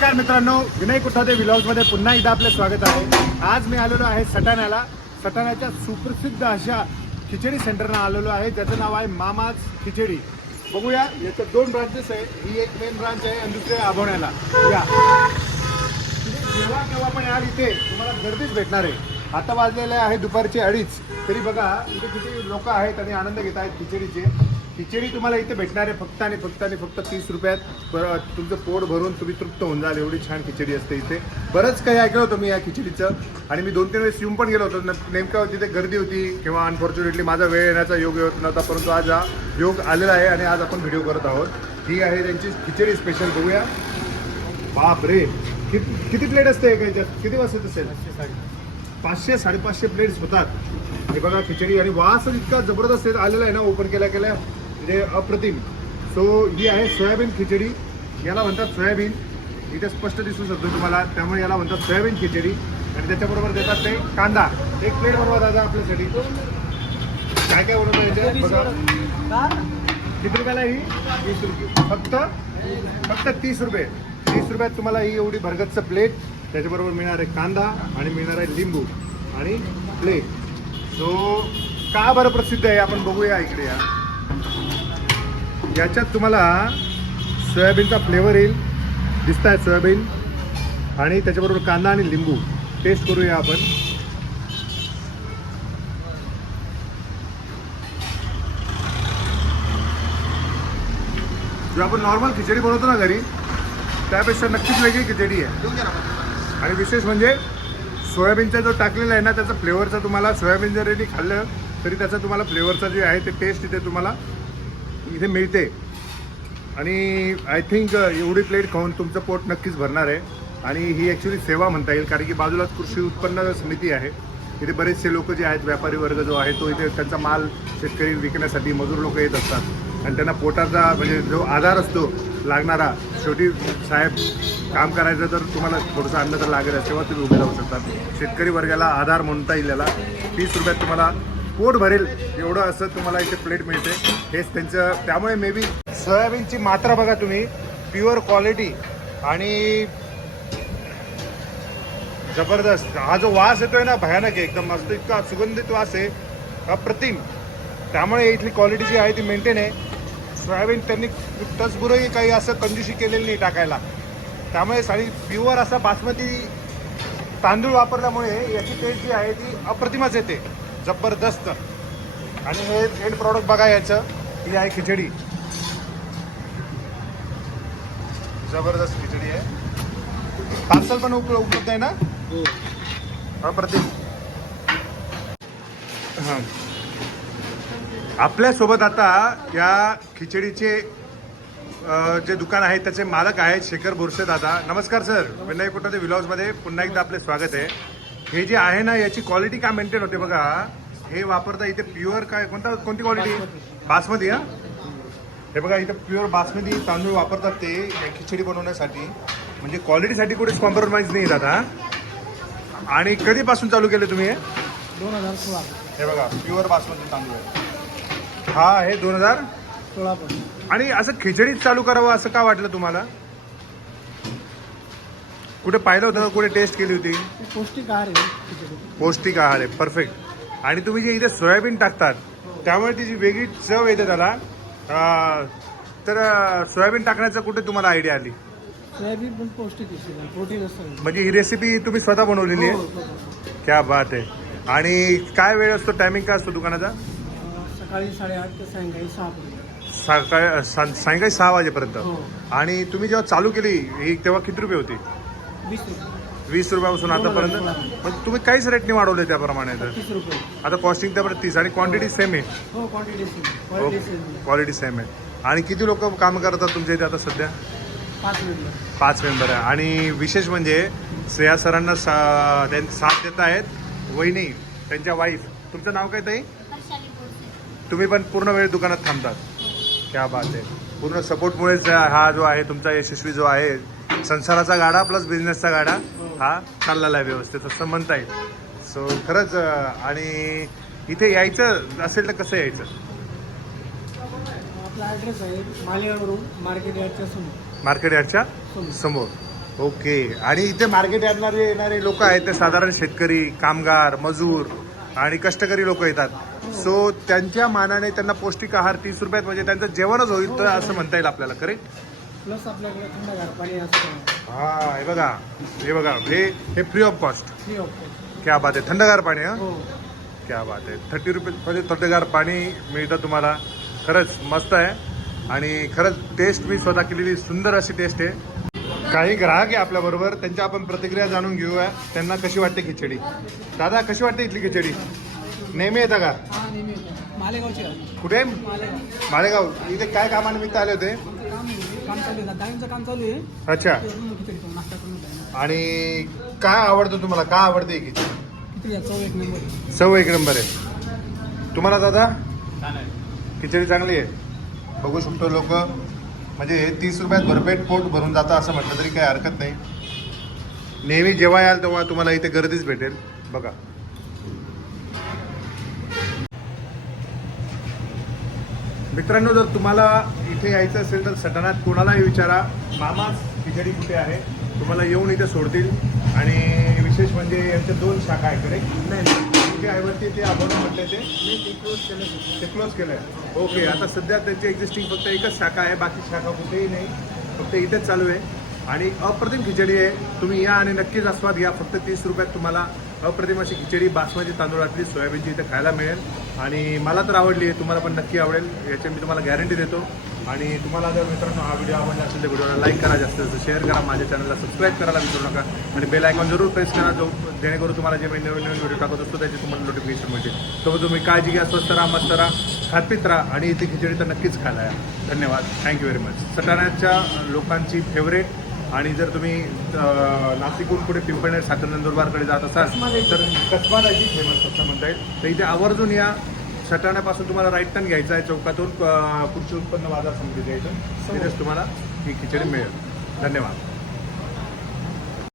नमस्कार मित्रांनो विनय कुठादे मध्ये पुन्हा एकदा आपले स्वागत आहे. आज मी आलेलो आहे सटाण्याला. सटाण्याच्या सुप्रसिद्ध अशा खिचडी सेंटरनं आलेलो आहे ज्याचं नाव आहे मामाज खिचडी. बघूया याच्या दोन ब्रांचेस आहे. ही एक मेन ब्रांच आहे आणि दुसरी आभवण्याला. या. जेव्हा केव्हा पण यार इथे तुम्हाला गर्दीच भेटणार आहे. आता वाजलेले आहे दुपारचे अडीच. तरी बघा इथे किती लोक आहेत आणि आनंद घेत आहेत खिचडीचे. खिचडी तुम्हाला इथे भेटणार आहे फक्त आणि फक्त आणि फक्त तीस रुपयात. तुमचं पोट भरून तुम्ही तृप्त होऊन जाल एवढी छान खिचडी असते इथे. बरंच काही ऐकलं होतं मी या खिचडीचं. आणि मी दोन तीन वेळेस येऊन पण गेलो होतो. न- नेमकं तिथे गर्दी होती किंवा अनफॉर्च्युनेटली माझा वेळ येण्याचा योग होत नव्हता परंतु आज हा योग आलेला आहे आणि आज आपण व्हिडिओ करत आहोत. ही आहे त्यांची खिचडी स्पेशल बघूया. बाप रे किती किती प्लेट असते किती वाजत असेल? पाचशे साडेपाचशे प्लेट्स होतात. हे बघा खिचडी आणि वास इतका जबरदस्त आलेला आहे ना ओपन केल्या केल्या म्हणजे अप्रतिम. सो ही आहे सोयाबीन खिचडी. याला म्हणतात सोयाबीन. इथे स्पष्ट दिसू शकतो तुम्हाला. त्यामुळे याला म्हणतात सोयाबीन खिचडी. आणि त्याच्याबरोबर देतात ते कांदा. एक प्लेट बनवा दादा आपल्यासाठी. काय काय बनवतो बघा. किती रुपयाला ही? वीस रुपये. फक्त? फक्त तीस रुपये. तीस रुपयात तुम्हाला ही एवढी भरगतच प्लेट. त्याच्याबरोबर मिळणार आहे कांदा आणि मिळणार आहे लिंबू आणि प्लेट. सो का बरं प्रसिद्ध आहे? आपण बघूया इकडे या. याच्यात तुम्हाला सोयाबीनचा फ्लेवर येईल. दिसत आहे सोयाबीन. आणि त्याच्याबरोबर कांदा आणि लिंबू. टेस्ट करूया आपण. जो आपण नॉर्मल खिचडी बनवतो ना घरी त्यापेक्षा नक्कीच वेगळी खिचडी आहे. आणि विशेष म्हणजे सोयाबीनचा जो टाकलेला आहे ना त्याचा फ्लेवरचा तुम्हाला सोयाबीन जरी खाल्लं तरी त्याचा तुम्हाला फ्लेवरचा जे आहे ते टेस्ट इथे तुम्हाला इथे मिळते. आणि आय थिंक एवढी प्लेट खाऊन तुमचं पोट नक्कीच भरणार आहे. आणि ही ॲक्च्युली सेवा म्हणता येईल कारण की बाजूलाच कृषी उत्पन्न समिती आहे. इथे बरेचसे लोक जे आहेत व्यापारी वर्ग जो आहे तो इथे त्यांचा माल शेतकरी विकण्यासाठी मजूर लोक येत असतात. आणि त्यांना पोटाचा म्हणजे जो आधार असतो लागणारा शेवटी साहेब काम करायचं तर तुम्हाला थोडंसं अन्न तर लागेल तेव्हा तुम्ही उभे राहू शकतात शेतकरी वर्गाला आधार म्हणता येईल याला. तीस रुपयात तुम्हाला पोट भरेल एवढं असं तुम्हाला इथे प्लेट मिळते. हेच त्यांचं त्यामुळे मे बी सोयाबीनची मात्रा बघा तुम्ही प्युअर क्वालिटी आणि जबरदस्त. हा जो वास येतोय ना भयानक आहे एकदम मस्त इतका सुगंधित वास आहे अप्रतिम. त्यामुळे इथली क्वालिटी जी आहे ती मेंटेन आहे. सोयाबीन त्यांनी टचबुरही काही असं कंजूशी केलेली नाही टाकायला. त्यामुळे साडी प्युअर असा बासमती तांदूळ वापरल्यामुळे याची टेस्ट जी आहे ती अप्रतिमच येते. जबरदस्त. आणि हे एंड प्रॉडक्ट बघा याचं. ही आहे खिचडी. जबरदस्त खिचडी आहे. पार्सल पण उपलब्ध आहे ना? अप्रतिम हां. आपल्यासोबत आता या खिचडीचे जे दुकान आहे त्याचे मालक आहेत शेखर बोरसे दादा. नमस्कार सर. विनय कुठाते विलॉजमध्ये पुन्हा एकदा आपले स्वागत आहे. हे जे आहे ना याची क्वालिटी काय मेंटेन होते बघा. हे वापरता इथे प्युअर काय कोणता कोणती क्वालिटी बासमती हा? हे बघा इथं प्युअर बासमती तांदूळ वापरतात ते खिचडी बनवण्यासाठी. म्हणजे क्वालिटीसाठी कुठेच कॉम्प्रोमाइज नाही दादा. आणि कधीपासून चालू केले तुम्ही हे? दोन हजार सोळा. हे बघा प्युअर बासमती तांदूळ. हा आहे दोन हजार सोळा आणि असं खिचडीच चालू करावं असं का वाटलं तुम्हाला? कुठे पाहिलं होतं का? कुठे टेस्ट केली होती? ते पौष्टिक आहार आहे. पौष्टिक आहार आहे. परफेक्ट आणि तुम्ही जे इथे सोयाबीन टाकतात त्यामुळे ती जी वेगळी चव येते त्याला. अं, तर अं, सोयाबीन टाकण्याचं कुठे तुम्हाला आयडिया आली? सोयाबीन पण पौष्टिक आहे प्रोटीन असतं म्हणजे ही रेसिपी तुम्ही स्वतः बनवलेली हो, आहे? हो, हो. क्या बात आहे. आणि काय वेळ असतो? टायमिंग काय असतो दुकानाचा? अं, सकाळी साडेआठ ते सायंकाळी सहा पर्यंत. सकाळी सा- सायंकाळी सहा वाजेपर्यंत. हो. आणि तुम्ही जेव्हा चालू केली ही तेव्हा किती रुपये होती? वीस रुपये. वीस रुपयापासून आतापर्यंत? मग तुम्ही काहीच रेटने वाढवले त्याप्रमाणे तर. आता कॉस्टिंग त्यापर्यंत तीस आणि क्वांटिटी सेम आहे. हो quantity quality same quality same आहे. आणि किती लोक काम करतात तुमच्या इथे आता सध्या? पाच मेंबर आहे. आणि विशेष म्हणजे श्रेया सरांना सा साथ देत आहेत वहिनी त्यांच्या वाईफ तुमचं नाव काय ताई? तुम्ही पण पूर्ण वेळ दुकानात थांबतात. क्या बात आहे. पूर्ण सपोर्टमुळेच हा जो आहे तुमचा यशस्वी जो आहे संसाराचा गाडा प्लस बिझनेसचा गाडा हा चाललेला आहे व्यवस्थित असं म्हणता येईल. सो खरंच आणि इथे यायचं असेल तर कसं यायचं? आपला ॲड्रेस आहे मालेगाववरून मार्केट यार्डच्या समोर. मार्केट यार्डच्या समोर. समोर. ओके आणि इथे मार्केट येणारे येणारे लोक आहेत ते साधारण शेतकरी कामगार मजूर आणि कष्टकरी लोक येतात. सो त्यांच्या मानाने त्यांना पौष्टिक आहार तीस रुपयात म्हणजे त्यांचं जेवणच होईल तर असं म्हणता येईल आपल्याला करेक्ट प्लस आपल्याकडे थंडगार पाणी असतं. हा हे बघा. हे बघा. हे हे free of cost free of cost क्या बात आहे. थंडगार पाणी हा? हो. क्या बात आहे. थर्टी रुपीजमध्ये थंडगार पाणी मिळतं तुम्हाला. खरंच मस्त आहे. आणि खरंच टेस्ट मी स्वतः केलेली सुंदर अशी टेस्ट आहे. काही ग्राहक आहे आपल्याबरोबर त्यांच्या आपण प्रतिक्रिया जाणून घेऊया. त्यांना कशी वाटते खिचडी? दादा कशी वाटते इथली खिचडी? नेहमी येतं का? हा नेहमी येतो. मालेगावची आहे. कुठे? मालेगाव. मालेगाव. इथे काय कामानिमित्त आले होते? काम आहे काम चालू आहे डाळींचं काम चालू आहे. अच्छा. ते अजून खिचडी करून नाश्ता करून जाईल. आणि काय आवडतं तुम्हाला? काय आवडते ही खिचडी खिचडी आहे, चव एक नंबर आहे. चव एक नंबर आहे. तुम्हाला दादा? खिचडी चांगली आहे. बघू शकतो लोक. म्हणजे तीस रुपयात भरपेट पोट भरून जातं असं म्हटलं तरी काही हरकत नाही. नेहमी जेव्हा याल तेव्हा तुम्हाला इथे गर्दीच भेटेल. बघा. मित्रांनो जर तुम्हाला इथे यायचं असेल तर सटाणात कोणालाही विचारा. मामाच खिचडी कुठे आहे? तुम्हाला येऊन इथे सोडतील. आणि विशेष म्हणजे यांच्या दोन शाखा आहे करेक्ट नाही कुठे आहे वरती ते आपण म्हटले ते. close केलं. ते क्लोज केलं आहे. ओके आता सध्या त्यांची एक्झिस्टिंग फक्त एकच शाखा आहे. बाकी शाखा कुठेही नाही. फक्त इथेच चालू आहे. आणि अप्रतिम खिचडी आहे. तुम्ही या आणि नक्कीच आस्वाद घ्या. फक्त तीस रुपयात तुम्हाला अप्रतिम अशी खिचडी बासमती तांदूळातली सोयाबीनची इथे खायला मिळेल. आणि मला तर आवडली आहे तुम्हाला पण नक्की आवडेल. याची मी तुम्हाला गॅरंटी देतो. आणि तुम्हाला जर मित्रांनो हा व्हिडिओ आवडला असेल तर व्हिडिओला लाईक करा जास्त जास्त शेअर करा माझ्या चॅनलला सबस्क्राईब करायला विसरू नका. आणि बेल आयकॉन जरूर प्रेस करा जो जेणेकरून तुम्हाला जे मी नवीन नवीन व्हिडिओ टाकत असतो त्याची तुम्हाला नोटिफिकेशन मिळते. तो तुम्ही काळजी घ्या स्वस्त राहा मस्त राहा खातपीत राहा आणि इथे खिचडी तर नक्कीच खायला या. धन्यवाद. थँक्यू व्हेरी मच सटाण्याच्या लोकांची फेवरेट आणि जर तुम्ही नाशिकहून पुढे पिंपळनेर साखर नंदुरबारकडे जात असाल तर कसबादाची फेमस असं म्हणता येईल. तर इथे आवर्जून या सटाण्यापासून तुम्हाला राईट टर्न घ्यायचा आहे चौकातून कृषी उत्पन्न बाजार समितीच्या इथून तिथेच तुम्हाला ही खिचडी मिळेल. धन्यवाद.